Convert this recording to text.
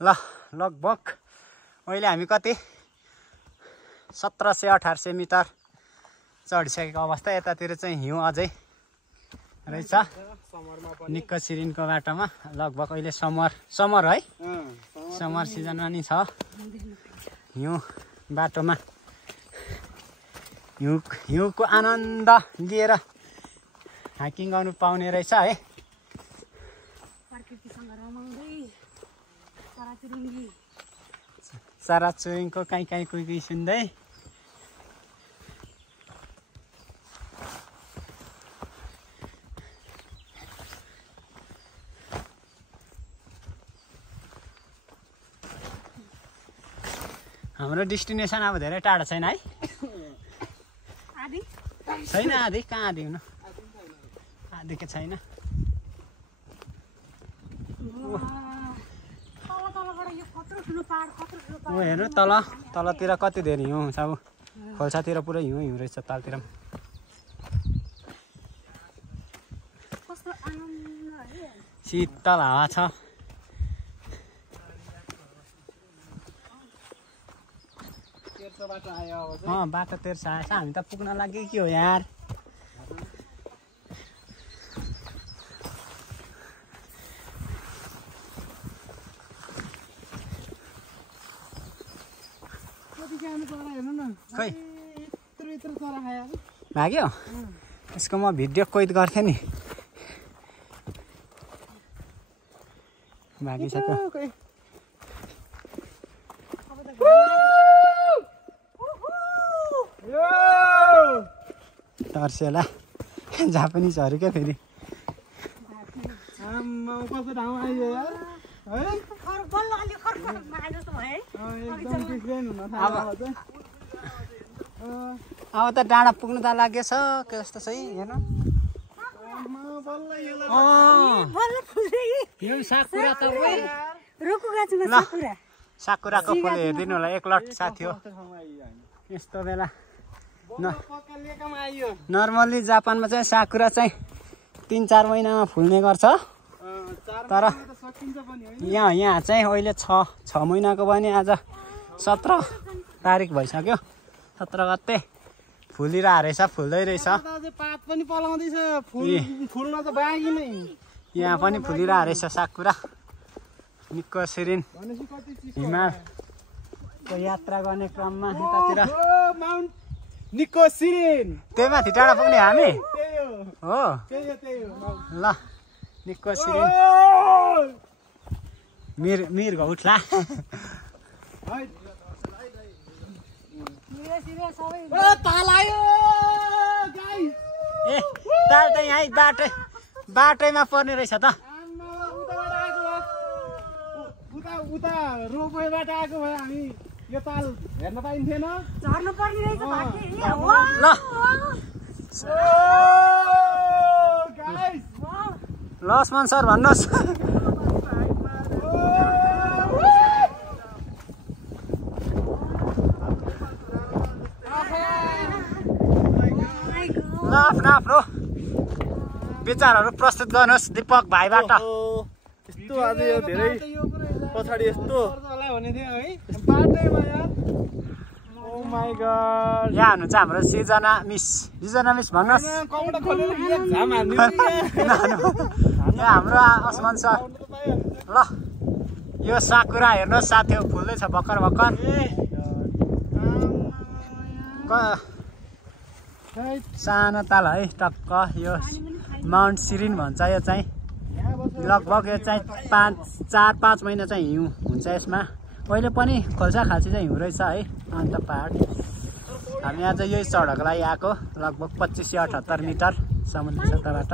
ल लगभग अहिले हामी कति 1700-1800 मिटर चढिसकेको अवस्था। यतातिर चाहिँ हिउँ अझै रहेछ निक्क सिरिनको बाटोमा। लगभग अहिले समर है, समर सिजनमा नि छ। हिउँ बाटोमा हिउँको आनन्द लिएर हाइकिङ गर्नु पाउने रहेछ है। चराचुरुङ्गीको काहीँ कुही सुन्दै हाम्रो डेस्टिनेसन अब धेरै टाढा छैन है। छैन आधी, कहाँ आधी हुनु, आधीको छैन। हेर्नु तलतिर कति धेरै हिउँ छ। अब खोल्सातिर पुरै हिउँ रहेछ तलतिर। शीतल हावा छ। बाटो तेर्सो आएछ। हामी त पुग्न लाग्यो के हो यार। खै भाग्यो यसको म भिडियो कैद गर्थेँ नि। भागिसक्यो। तर्सेला जापानिजहरू क्या फेरि। अब त डाँडा पुग्नु त लागेछ कस्तो सही हेर्नु। साकुराको फुल हेरिदिनु होला एकलट साथी हो। यस्तो बेला नर्मल्ली जापानमा चाहिँ साकुरा चाहिँ 3-4 महिनामा फुल्ने गर्छ। तर यहाँ चाहिँ अहिले 6 महिनाको पनि आज 17 तारिक भइसक्यो। 17 गते फुलिरहेको रहेछ, फुल्दै रहेछ। यहाँ पनि फुलिरहेको रहेछ साकुरा। निक्को सिरिन हिमालको यात्रा गर्ने क्रममा यतातिर निक्को सिरिन त्यही माथि टाढा पुग्ने हामी हो। ल निक्को सिरिन मिर उठ्ला। ए ताल त यहीँ बाटैमा पर्ने रहेछ त। उता रोपवेबाट आएको भए हामी यो ताल हेर्न पाइन्थेन। झर्नु पर्ने रहेछ भाग्य। ल लक्ष्मण सर भन्नुहोस्। ल आफ्नो विचारहरू प्रस्तुत गर्नुहोस् दिपक भाइबाट। यस्तो आज यो धेरै पछाडि यस्तो भने थियो है बाटैमा यार। Oh my God. यहाँ हुनुहुन्छ हाम्रो सृजना मिस भन्नुहोस्। यहाँ हाम्रो असमान सर। ल यो साकुरा हेर्नुहोस् साथी फुल्दैछ भर्खर। सानो ताल है टक्क। यो माउन्ट सिरिन भन्छ। यो चाहिँ लगभग यो चाहिँ 4-5 महिना चाहिँ हिउँ हुन्छ यसमा। अहिले पनि खोल्सा खाल्सी चाहिँ हिउँ रहेछ है। अन्त पहाड हामी आज यही चढको लागि आएको। लगभग 2578 मिटर समुद्र सतहबाट।